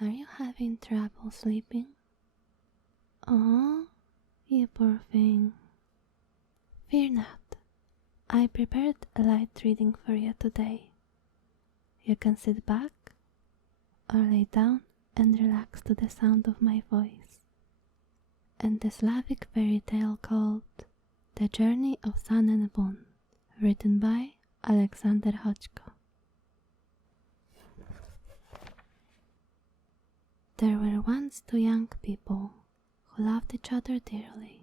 Are you having trouble sleeping? Oh, you poor thing. Fear not. I prepared a light reading for you today. You can sit back or lay down and relax to the sound of my voice. And the Slavic fairy tale called The Journey of Sun and Moon, written by Alexander Hodgko. There were once two young people who loved each other dearly.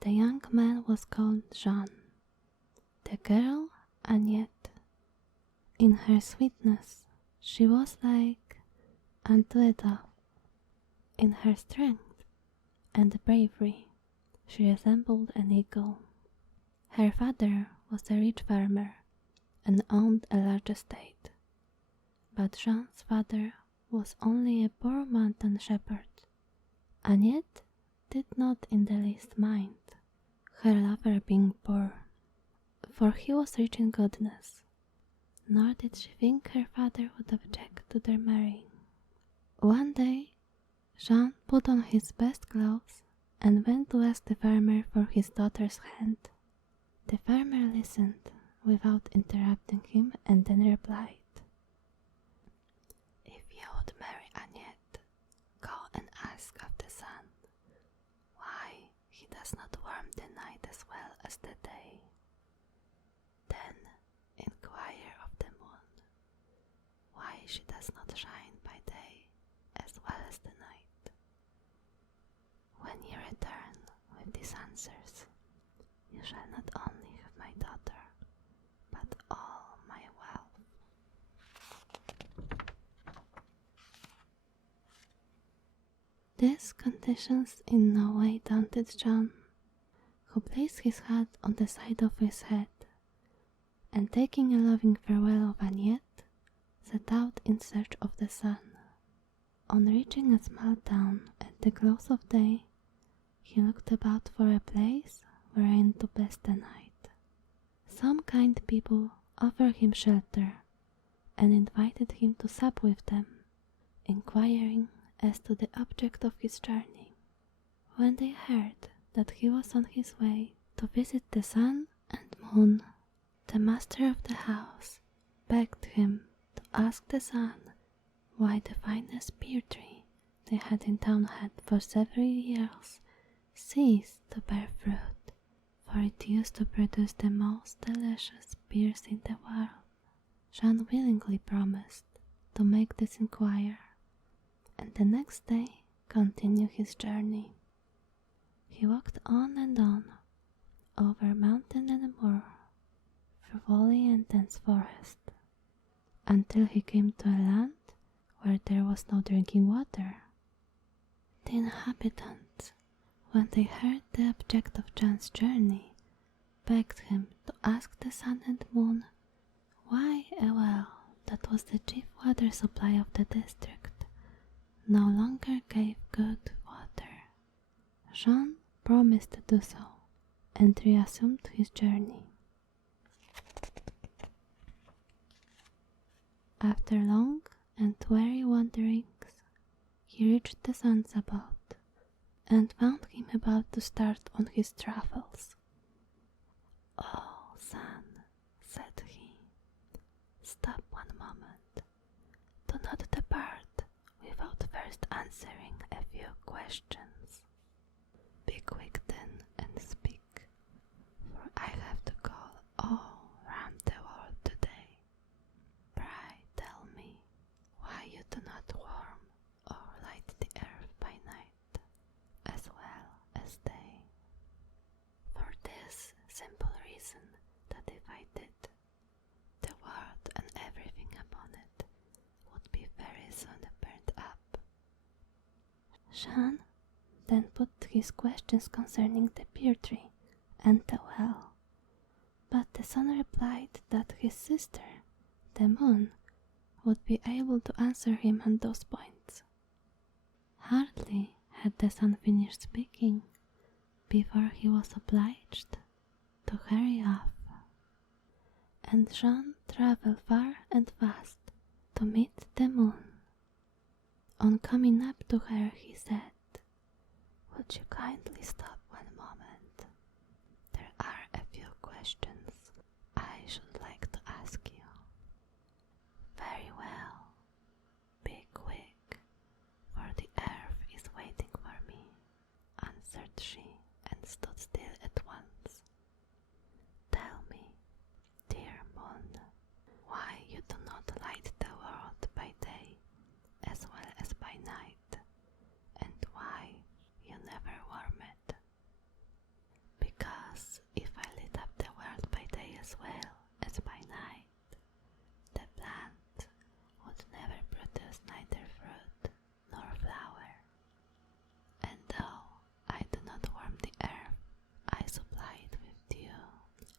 The young man was called Jean, the girl Annette. In her sweetness, she was like unto a dove. In her strength and bravery, she resembled an eagle. Her father was a rich farmer and owned a large estate, but Jean's father was only a poor mountain shepherd, and yet did not in the least mind her lover being poor, for he was rich in goodness, nor did she think her father would object to their marrying. One day, Jean put on his best clothes and went to ask the farmer for his daughter's hand. The farmer listened without interrupting him and then replied, "If you would marry Annette, go and ask of the sun why he does not warm the night as well as the day. Then inquire of the moon why she does not shine by day as well as the night. When you return with these answers, you shall not only have my daughter, but all my wealth." These conditions in no way daunted John, who placed his hat on the side of his head, and taking a loving farewell of Annette, set out in search of the sun. On reaching a small town at the close of day, he looked about for a place wherein to pass the night. Some kind people offered him shelter and invited him to sup with them, inquiring as to the object of his journey. When they heard that he was on his way to visit the sun and moon, the master of the house begged him to ask the sun why the finest pear tree they had in town had for several years ceased to bear fruit, for it used to produce the most delicious pears in the world. Jean willingly promised to make this inquiry, and the next day continued his journey. He walked on and on, over mountain and moor, through valley and dense forest, until he came to a land where there was no drinking water. The inhabitants, when they heard the object of John's journey, begged him to ask the sun and moon why a well that was the chief water supply of the district no longer gave good water. Jean promised to do so and reassumed his journey. After long and weary wanderings, he reached the sun's abode and found him about to start on his travels. "Oh, son," said he, "stop one moment. Do not depart without first answering a few questions. Be quick then and speak, for I have to go all round the world today. Pray tell me why you do not warm or light the earth by night as well as day. For this simple reason, that if I did, the world and everything upon it would be very soon burnt up." Jean then put his questions concerning the pear tree and the well, but the sun replied that his sister, the moon, would be able to answer him on those points. Hardly had the sun finished speaking before he was obliged to hurry off, and Jean traveled far and fast to meet the moon. On coming up to her, he said, "Would you kindly stop 1 moment? There are a few questions I should like to ask you." "Very well. Be quick, for the earth is waiting for me," answered she, and stood still at once. "Tell me, dear moon, why you do not light the world by day as well as by night, and why you never warm it." "Because if I lit up the world by day as well as by night, the plant would never produce neither fruit nor flower. And though I do not warm the earth, I supply it with dew,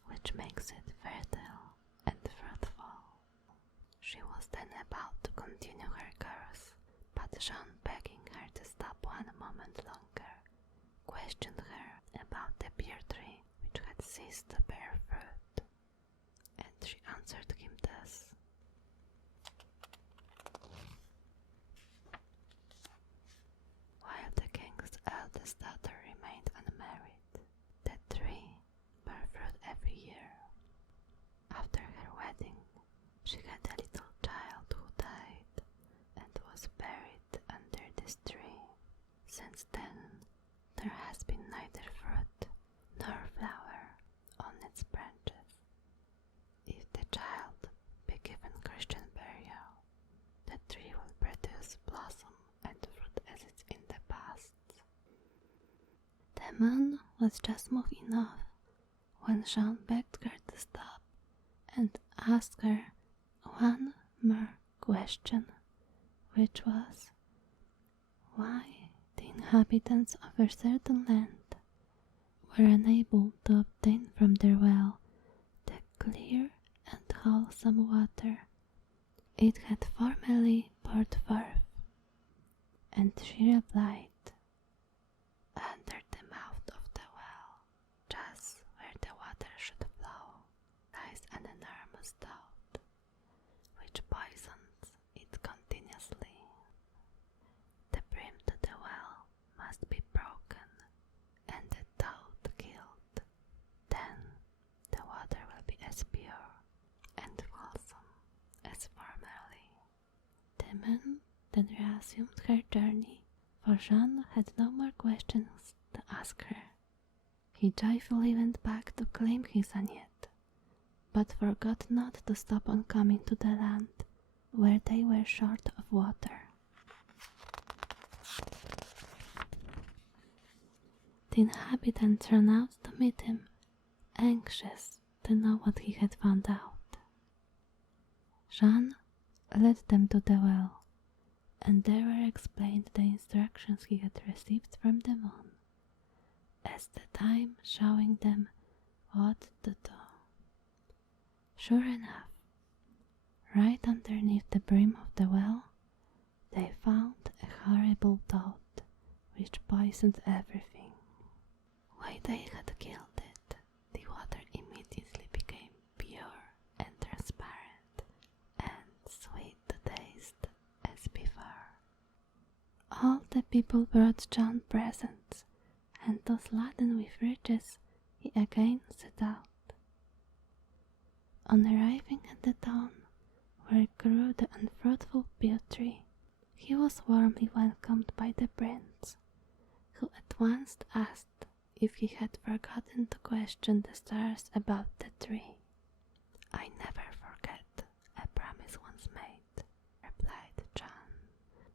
which makes it fertile and fruitful." She was then about to continue her curse, but Jean, begging her to stop 1 moment longer, questioned her about the pear tree which had ceased to bear fruit, and she answered him thus: "While the king's eldest daughter remained unmarried, the tree bore fruit every year. After her wedding, she had a little child who died and was buried under this tree. Since then, there has been neither fruit nor flower on its branches. If the child be given Christian burial, the tree will produce blossom and fruit as it's in the past." The moon was just moving off when Jean begged her to stop and asked her 1 more question, which was why the inhabitants of a certain land were unable to obtain from their well the clear and wholesome water it had formerly poured forth. And she replied, "Under the mouth of the well, just where the water should flow, lies an enormous toad, which poisons it continuously. The brim to the well must be broken, and the toad killed. Then the water will be as pure and wholesome as formerly." The moon then resumed her journey, for Jean had no more questions to ask her. He joyfully went back to claim his Agnette, but forgot not to stop on coming to the land where they were short of water. The inhabitants ran out to meet him, anxious to know what he had found out. Jean led them to the well, and there were explained the instructions he had received from the moon, as the time showing them what to do. Sure enough, right underneath the brim of the well, they found a horrible toad which poisoned everything. When they had killed it, the water immediately became pure and transparent and sweet to taste as before. All the people brought John presents, and thus laden with riches, he again set out. On arriving at the town where grew the unfruitful pear tree, he was warmly welcomed by the prince, who at once asked if he had forgotten to question the stars about the tree. "I never forget a promise once made," replied John,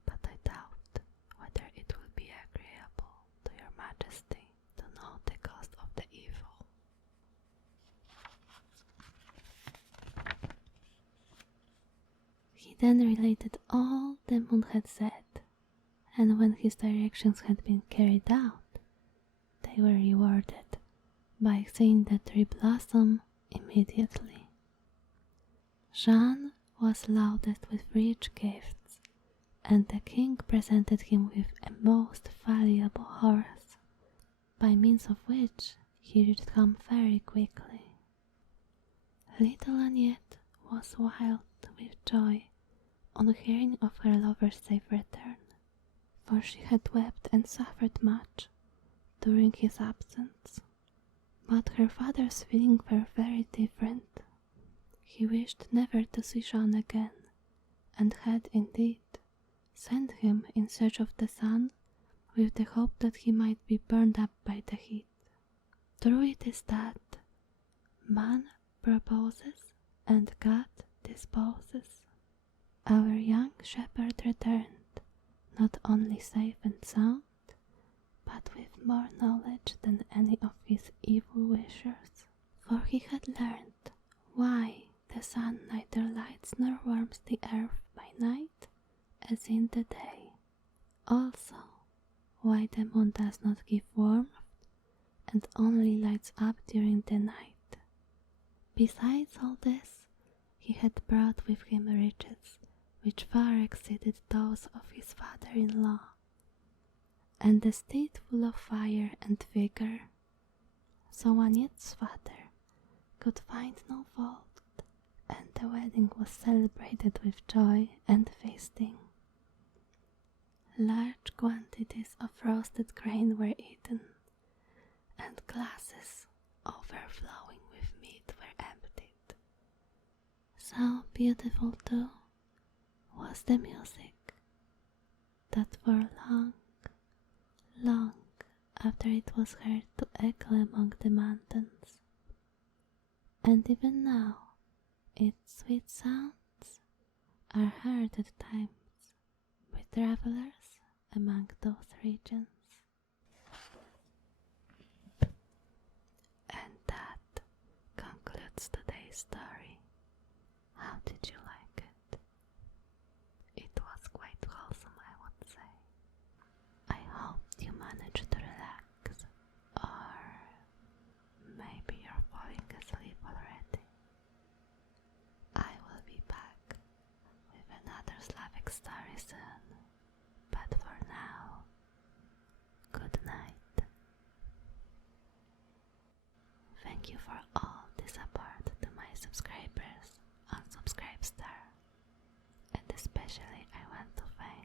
"but I doubt whether it will be agreeable to your majesty to know the cause of the evil." He then related all the moon had said, and when his directions had been carried out, they were rewarded by seeing the tree blossom immediately. Jean was loaded with rich gifts, and the king presented him with a most valuable horse, by means of which he reached home very quickly. Little Agnette was wild with joy on hearing of her lover's safe return, she had wept and suffered much during his absence. But her father's feelings were very different. He wished never to see Jean again, and had indeed sent him in search of the sun with the hope that he might be burned up by the heat. True it is that man proposes and God disposes. Our young shepherd returned, not only safe and sound, but with more knowledge than any of his evil wishers, for he had learned why the sun neither lights nor warms the earth by night as in the day, also why the moon does not give warmth and only lights up during the night. Besides all this, he had brought with him riches which far exceeded those of his father-in-law, and a steed full of fire and vigor, so Aniette's father could find no fault, and the wedding was celebrated with joy and feasting. Large quantities of roasted grain were eaten, and glasses overflowing with meat were emptied. So beautiful too was the music that for long, long after it was heard to echo among the mountains, and even now its sweet sounds are heard at times by travelers among those regions. And that concludes today's story. How did you like it? It was quite wholesome, I would say. I hope you managed to relax, or maybe you're falling asleep already. I will be back with another Slavic story soon, but for now, good night. Thank you for all the support to my subscribers on Subscribestar, and especially I want to thank